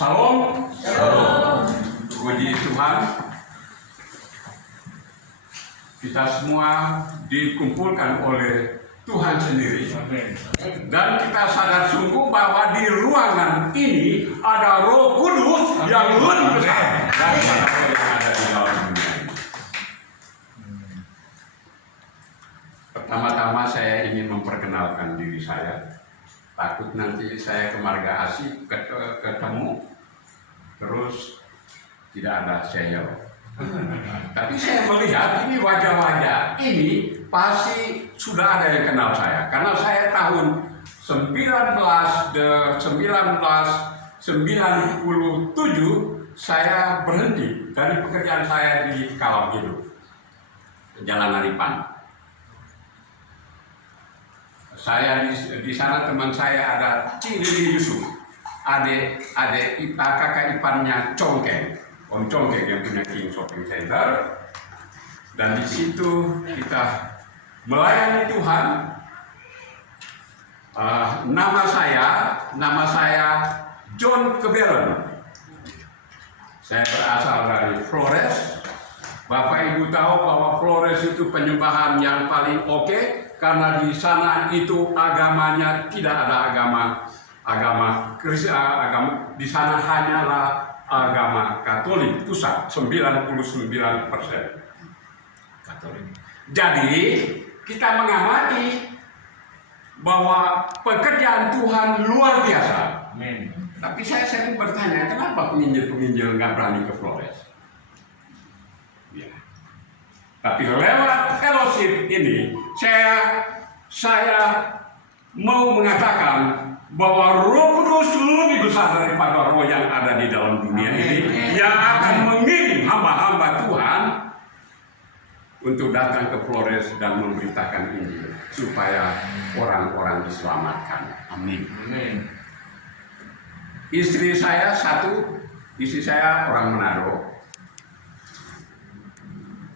Salam. Shalom. Puji Tuhan. Kita semua dikumpulkan oleh Tuhan sendiri. Dan kita sadar sungguh bahwa di ruangan ini ada Roh Kudus yang lebih besar daripada apa yang ada di dalam dunia ini. Pertama-tama saya ingin memperkenalkan diri saya. Takut nanti saya ke Marga Asih ketemu terus tidak ada saya. Tapi saya melihat ini wajah-wajah ini pasti sudah ada yang kenal saya, karena saya tahun 1997 saya berhenti dari pekerjaan saya di Kawal Hidup, Jalan Aripan. Saya di sana teman saya ada Cili Yusuf, adik kakak iparnya Congkeng, Om Congkeng yang punya King Shopping Center. Dan di situ kita melayani Tuhan. Nama saya John Kebelen. Saya berasal dari Flores. Bapak Ibu tahu bahwa Flores itu penyembahan yang paling oke, karena di sana itu agamanya tidak ada agama Kristen, di sana hanyalah agama Katolik pusat, 99% Katolik. Jadi kita mengamati bahwa pekerjaan Tuhan luar biasa. Amen. Tapi saya sering bertanya, kenapa penginjil-penginjil nggak berani ke Flores? Ya. Tapi lewat fellowship ini, saya mau mengatakan bahwa Roh Kudus lebih besar daripada roh yang ada di dalam dunia ini, yang akan mengirim hamba-hamba Tuhan untuk datang ke Flores dan memberitakan Injil supaya orang-orang diselamatkan. Amin. Istri saya orang Manado,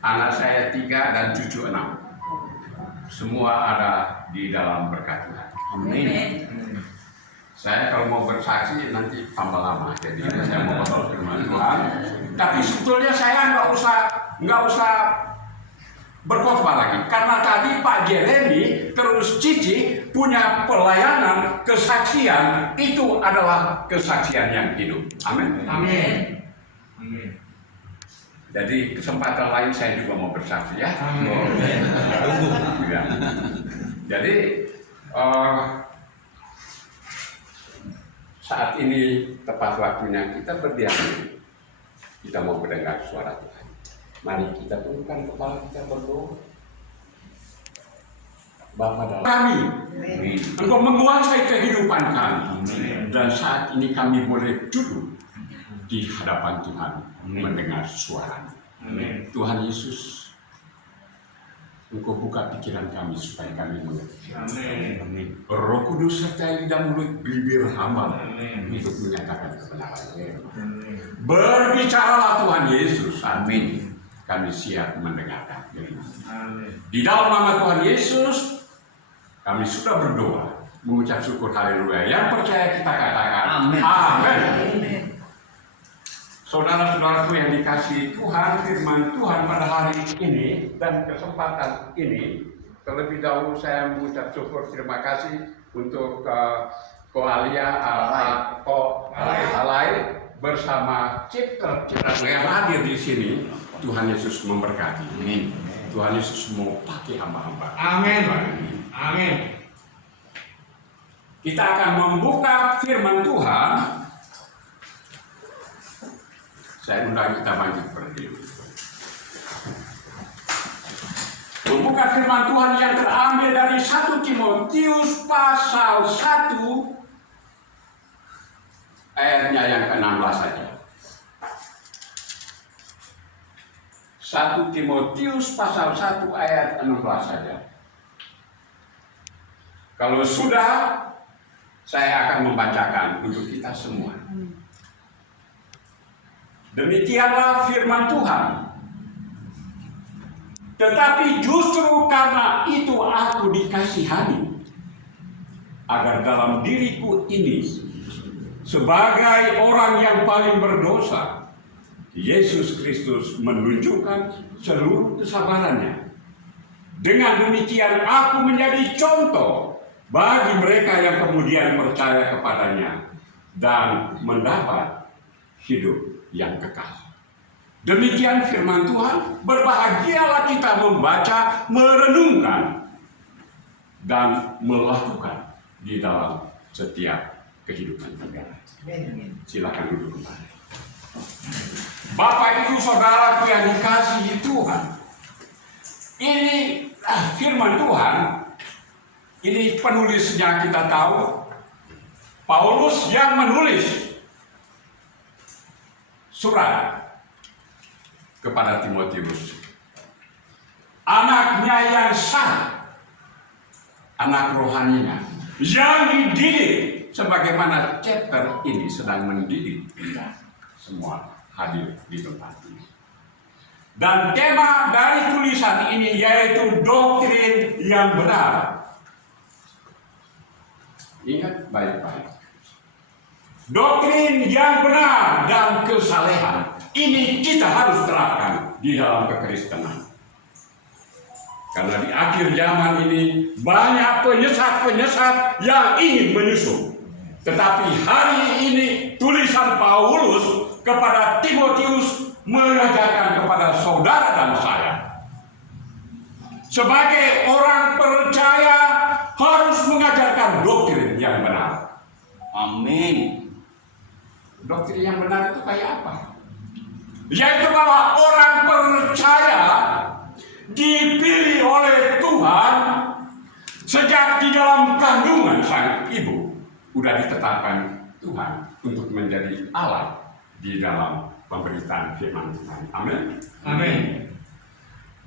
anak saya 3 dan cucu 6. Semua ada di dalam berkat Tuhan. Amin. Saya kalau mau bersaksi nanti tambah lama, jadi saya mau bawa firman Tuhan. Tapi sebetulnya saya nggak usah berkhotbah lagi, karena tadi Pak Jeremy terus Cici punya pelayanan kesaksian, itu adalah kesaksian yang hidup. Amin. Amin. Jadi kesempatan lain saya juga mau bersaksi ya. Jadi saat ini tepat waktunya kita berdiam diri. Kita mau mendengar suara Tuhan. Mari kita tundukkan kepala kita berdoa. Bapa dalam kami, Engkau menguasai kehidupan kami. Dan saat ini kami boleh duduk di hadapan Tuhan, mendengar suara-Mu. Tuhan Yesus, Engkau buka pikiran kami supaya kami mengerti. Amin. Roh Kudus sertai lidah mulut bibir hamba untuk menyatakan kebenaran. Berbicaralah Tuhan Yesus. Amin. Kami siap mendengarkan. Di dalam nama Tuhan Yesus, kami sudah berdoa, mengucap syukur, haleluya. Yang percaya kita katakan amin. Amin. Saudara-saudaraku yang dikasihi Tuhan, firman Tuhan pada hari ini dan kesempatan ini, terlebih dahulu saya mengucap syukur, terima kasih untuk Koalia Alay bersama Cipta yang hadir di sini. Tuhan Yesus memberkati. Amin. Tuhan Yesus mau pakai hamba-hamba. Amin. Amin. Kita akan membuka firman Tuhan. Saya undang kita bangkit berdiri. Membuka firman Tuhan yang terambil dari 1 Timotius pasal 1 ayatnya yang ke-16 saja. 1 Timotius pasal 1 ayat 16 saja. Kalau sudah, saya akan membacakan untuk kita semua. Demikianlah firman Tuhan. Tetapi justru karena itu aku dikasihani, agar dalam diriku ini sebagai orang yang paling berdosa, Yesus Kristus menunjukkan seluruh kesabarannya. Dengan demikian aku menjadi contoh bagi mereka yang kemudian percaya kepadanya dan mendapat hidup yang kekal. Demikian firman Tuhan. Berbahagialah kita membaca, merenungkan, dan melakukan di dalam setiap kehidupan kita. Silakan duduk kembali. Bapak, Ibu, Saudaraku yang dikasihi Tuhan, ini firman Tuhan. Ini penulisnya kita tahu, Paulus yang menulis surat kepada Timotius, anaknya yang sah, anak rohaninya yang dididik, sebagaimana chapter ini sedang mendidik kita semua hadir di tempat ini. Dan tema dari tulisan ini yaitu doktrin yang benar. Ingat baik-baik. Doktrin yang benar dan kesalehan ini kita harus terapkan di dalam kekristenan. Karena di akhir zaman ini banyak penyesat-penyesat yang ingin menyusup. Tetapi hari ini tulisan Paulus kepada Timotius mengajarkan kepada saudara dan saya, sebagai orang percaya harus mengajarkan doktrin yang benar. Amin. Doktrin yang benar itu kayak apa? Yaitu bahwa orang percaya dipilih oleh Tuhan sejak di dalam kandungan sang ibu, sudah ditetapkan Tuhan untuk menjadi alat di dalam pemberitaan firman Tuhan. Amin. Amin.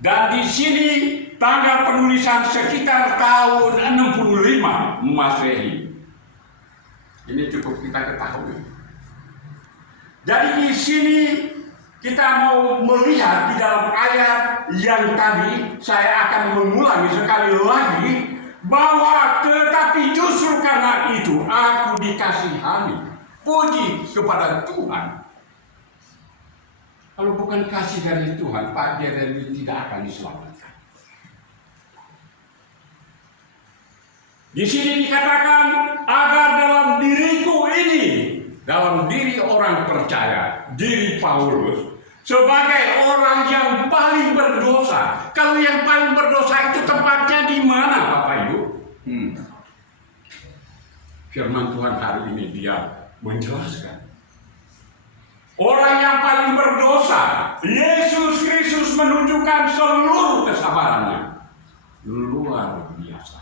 Dan di sini tanggal penulisan sekitar tahun 65 Masehi. Ini cukup kita ketahui. Jadi di sini kita mau melihat di dalam ayat yang tadi saya akan mengulangi sekali lagi, bahwa tetapi justru karena itu aku dikasihani. Puji kepada Tuhan. Kalau bukan kasih dari Tuhan, Pak Jeremy tidak akan diselamatkan. Di sini dikatakan agar dalam diriku ini, dalam diri orang percaya, diri Paulus, sebagai orang yang paling berdosa. Kalau yang paling berdosa itu tempatnya di mana, Bapak Ibu? Firman Tuhan hari ini dia menjelaskan. Orang yang paling berdosa, Yesus Kristus menunjukkan seluruh kesabarannya. Luar biasa.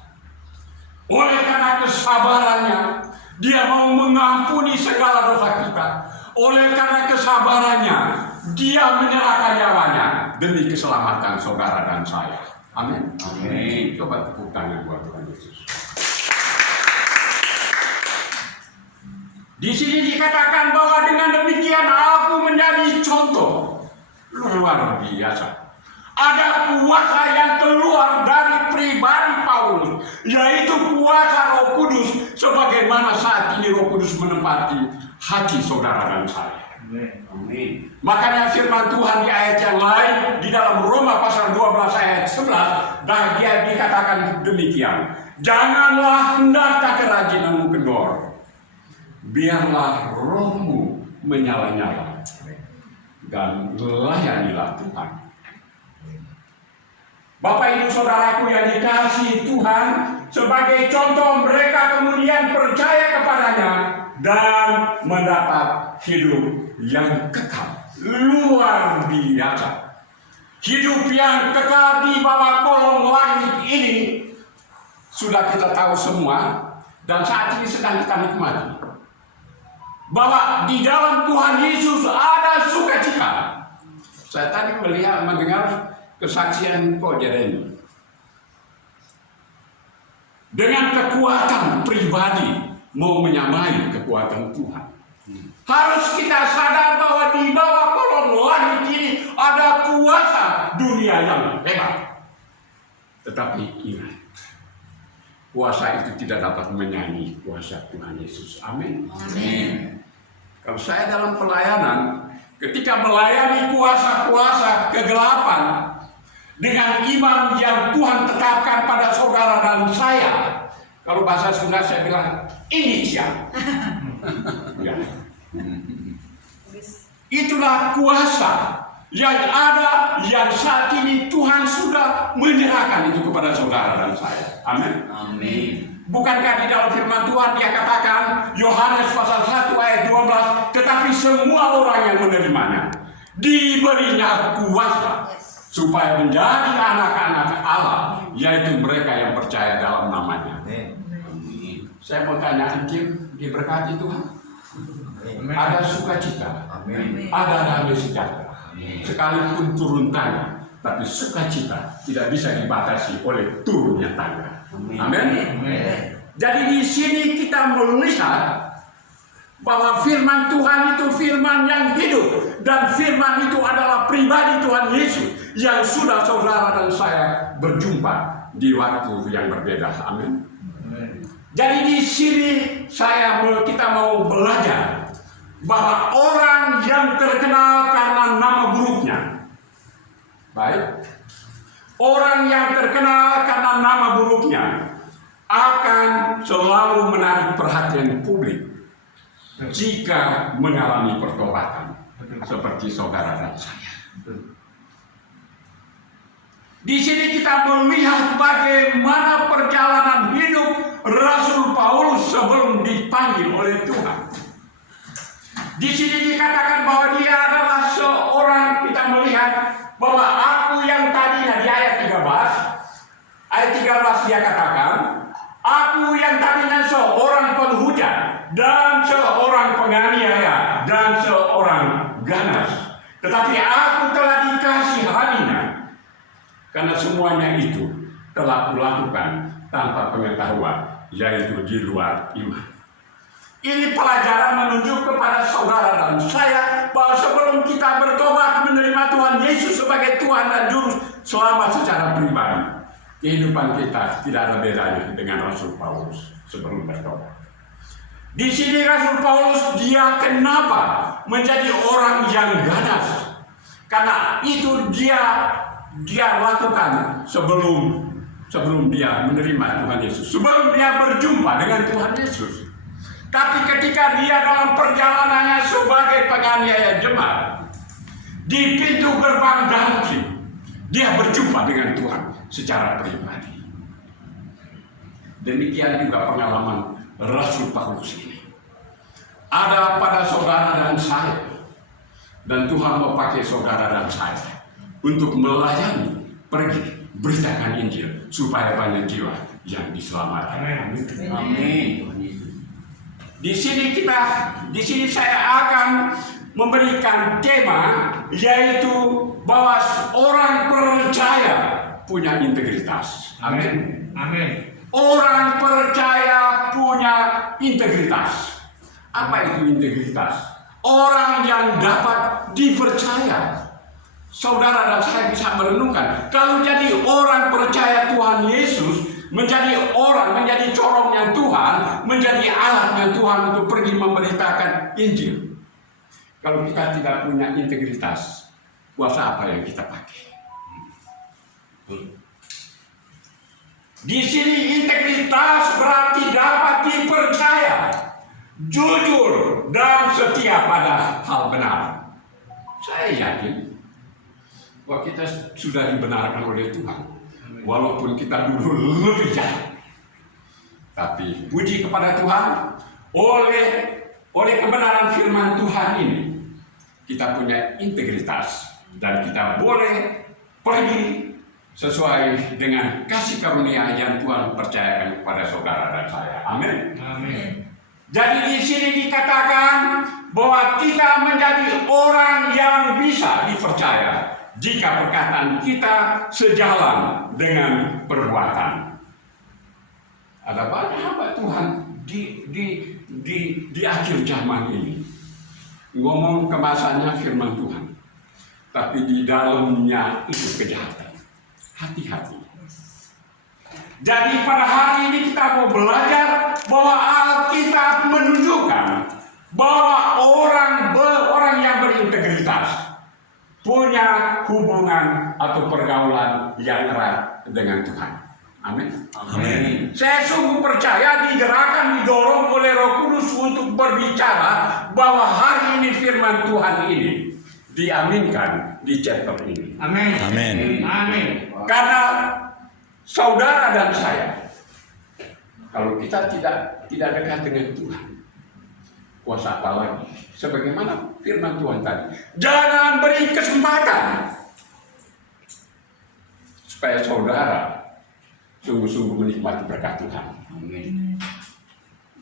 Oleh karena kesabarannya, dia mau mengampuni segala dosa kita. Oleh karena kesabarannya, dia menyerahkan nyawanya demi keselamatan saudara dan saya. Amin. Amin. Coba tepuk tangan buat Tuhan Yesus. Di sini dikatakan bahwa dengan demikian aku menjadi contoh. Luar biasa. Ada kuasa yang keluar dari pribadi Paulus, yaitu kuasa Roh Kudus, sebagaimana saat ini Roh Kudus menempati hati saudara dan saya. Amin. Makanya firman Tuhan di ayat yang lain di dalam Roma pasal 12 ayat 11, dan dia dikatakan demikian. Janganlah hendaklah kerajinanmu kendor, biarlah rohmu menyala-nyala dan layanilah Tuhan. Bapak Ibu Saudaraku yang dikasihi Tuhan, sebagai contoh mereka kemudian percaya kepadanya dan mendapat hidup yang kekal. Luar biasa. Hidup yang kekal di bawah kolong langit ini sudah kita tahu semua, dan saat ini sedang kita nikmati. Bahwa di dalam Tuhan Yesus ada sukacita. Saya tadi mendengar kesaksian Ko Jeremy. Dengan kekuatan pribadi mau menyamai kekuatan Tuhan. Harus kita sadar bahwa di bawah kolong langit ini ada kuasa dunia yang hebat. Tetapi ingat, kuasa itu tidak dapat menyanyi kuasa Tuhan Yesus. Amin. Amin. Kalau saya dalam pelayanan, ketika melayani kuasa-kuasa kegelapan dengan iman yang Tuhan tetapkan pada saudara dan saya, kalau bahasa Sunda saya bilang inisial. Ya. Itulah kuasa yang ada, yang saat ini Tuhan sudah menyerahkan itu kepada saudara dan saya. Amin. Amin. Bukankah di dalam firman Tuhan dia katakan, Yohanes pasal 1 ayat 12, tetapi semua orang yang menerimanya diberinya kuasa supaya menjadi anak-anak Allah, yaitu mereka yang percaya dalam namanya. Amin. Saya mau tanya Anjing, diberkati Tuhan. Ada sukacita, ada damai sejahtera. Sekalipun turun tangga, tapi sukacita tidak bisa dibatasi oleh turunnya tangga. Amin. Jadi di sini kita melihat bahwa firman Tuhan itu firman yang hidup, dan firman itu adalah pribadi Tuhan Yesus yang sudah saudara dan saya berjumpa di waktu yang berbeda. Amin. Jadi di sini kita mau belajar bahwa orang yang terkenal karena nama buruknya, baik, orang yang terkenal karena nama buruknya akan selalu menarik perhatian publik jika mengalami pertobatan seperti saudara dan saya. Di sini kita melihat bagaimana perjalanan hidup Rasul Paulus sebelum dipanggil oleh Tuhan. Di sini dikatakan bahwa dia adalah seorang, kita melihat bahwa aku yang tadinya di ayat 13 dia katakan, aku yang tadinya seorang penghujat dan seorang penganiaya dan seorang ganas, tetapi aku telah dikasihaninya, karena semuanya itu telah kulakukan tanpa pengetahuan, yaitu di luar iman. Ini pelajaran menunjuk kepada saudara dan saya bahwa sebelum kita bertobat menerima Tuhan Yesus sebagai Tuhan dan Juru Selamat secara pribadi, kehidupan kita tidak ada bedanya dengan Rasul Paulus sebelum bertobat. Di sini Rasul Paulus dia kenapa menjadi orang yang ganas? Karena itu dia lakukan sebelum dia menerima Tuhan Yesus, sebelum dia berjumpa dengan Tuhan Yesus. Tapi ketika dia dalam perjalanannya sebagai penganiaya jemaat di pintu gerbang Damsyik, dia berjumpa dengan Tuhan secara pribadi. Demikian juga pengalaman Rasul Paulus ini ada pada saudara dan saya, dan Tuhan mau pakai saudara dan saya untuk melayani, pergi beritakan Injil supaya banyak jiwa yang diselamatkan. Amin. Di sini saya akan memberikan tema, yaitu bahwa orang percaya punya integritas. Amin. Amin. Orang percaya punya integritas. Apa itu integritas? Orang yang dapat dipercaya. Saudara dan saya bisa merenungkan, kalau jadi orang percaya Tuhan Yesus, menjadi corongnya Tuhan, menjadi alatnya Tuhan untuk pergi memberitakan Injil. Kalau kita tidak punya integritas, kuasa apa yang kita pakai? Di sini integritas berarti dapat dipercaya, jujur dan setia pada hal benar. Saya yakin bahwa kita sudah dibenarkan oleh Tuhan, walaupun kita dulu lebih jahat. Tapi puji kepada Tuhan, oleh kebenaran firman Tuhan ini, kita punya integritas dan kita boleh pergi sesuai dengan kasih karunia yang Tuhan percayakan kepada saudara dan saya. Amin. Amin. Jadi di sini dikatakan bahwa kita menjadi orang yang bisa dipercaya jika perkataan kita sejalan dengan perbuatan. Ada banyak hamba Tuhan di akhir zaman ini ngomong kemasannya firman Tuhan, tapi di dalamnya itu kejahatan. Hati-hati. Jadi pada hari ini kita mau belajar bahwa Alkitab menunjukkan bahwa orang yang berintegritas punya hubungan atau pergaulan yang erat dengan Tuhan. Amin. Amin. Saya sungguh percaya digerakkan, didorong oleh Roh Kudus untuk berbicara bahwa hari ini firman Tuhan ini diaminkan di chapter ini. Amin. Amin. Amin. Karena saudara dan saya, kalau kita tidak dekat dengan Tuhan, kuasa apa lagi? Sebagaimana firman Tuhan tadi, jangan beri kesempatan supaya saudara sungguh-sungguh menikmati berkat Tuhan. Amin.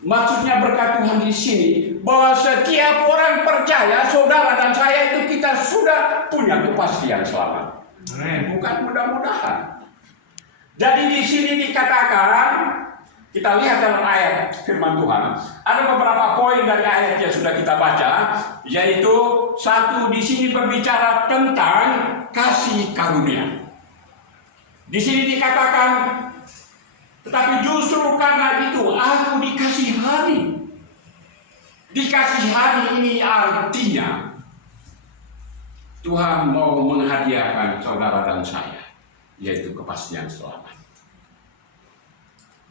Maksudnya berkat Tuhan di sini bahwa setiap orang percaya, saudara dan saya itu kita sudah punya kepastian selamat. Amin. Bukan mudah-mudahan. Jadi di sini dikatakan, kita lihat dalam ayat firman Tuhan, ada beberapa poin dari ayat yang sudah kita baca, yaitu satu, di sini berbicara tentang kasih karunia. Di sini dikatakan, tetapi justru karena itu aku dikasihani. Dikasihani ini artinya Tuhan mau menghadiahkan saudara dan saya, yaitu kepastian selamat.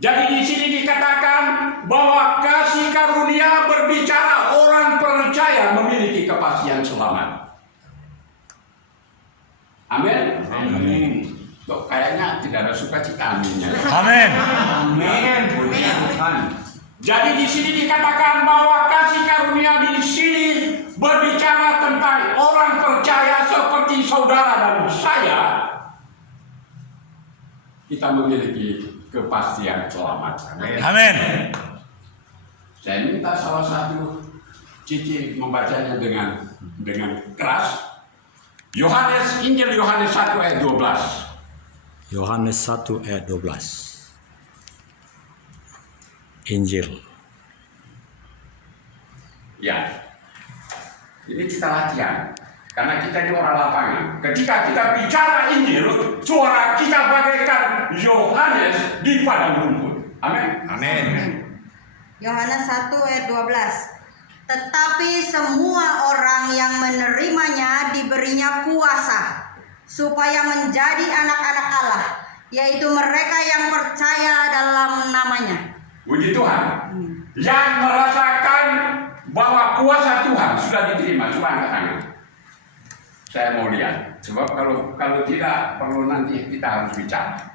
Jadi di sini dikatakan bahwa kasih karunia berbicara orang percaya memiliki kepastian selamat. Amin. Amin. Loh, kayaknya tidak ada sukacita aminnya. Amin. Amin. Puji Tuhan. Jadi di sini dikatakan bahwa kasih karunia di sini berbicara tentang orang percaya seperti saudara dan saya. Kita memiliki kepastian selamat. Amin. Saya minta salah satu Cici membacanya dengan keras. Injil Yohanes 1 ayat 12. Yohanes 1 ayat 12. Injil. Ya, ini kita latihan. Karena kita ini orang lapangan. Ketika kita bicara Injil, suara kita bagaikan Yohanes di padang rumput. Amin. Amin. Yohanes 1 ayat 12. Tetapi semua orang yang menerimanya diberinya kuasa supaya menjadi anak-anak Allah, yaitu mereka yang percaya dalam namanya. Puji Tuhan. Yang merasakan bahwa kuasa Tuhan sudah diterima, coba angkat tangan. Saya mau lihat. Sebab kalau tidak perlu nanti kita harus bicara.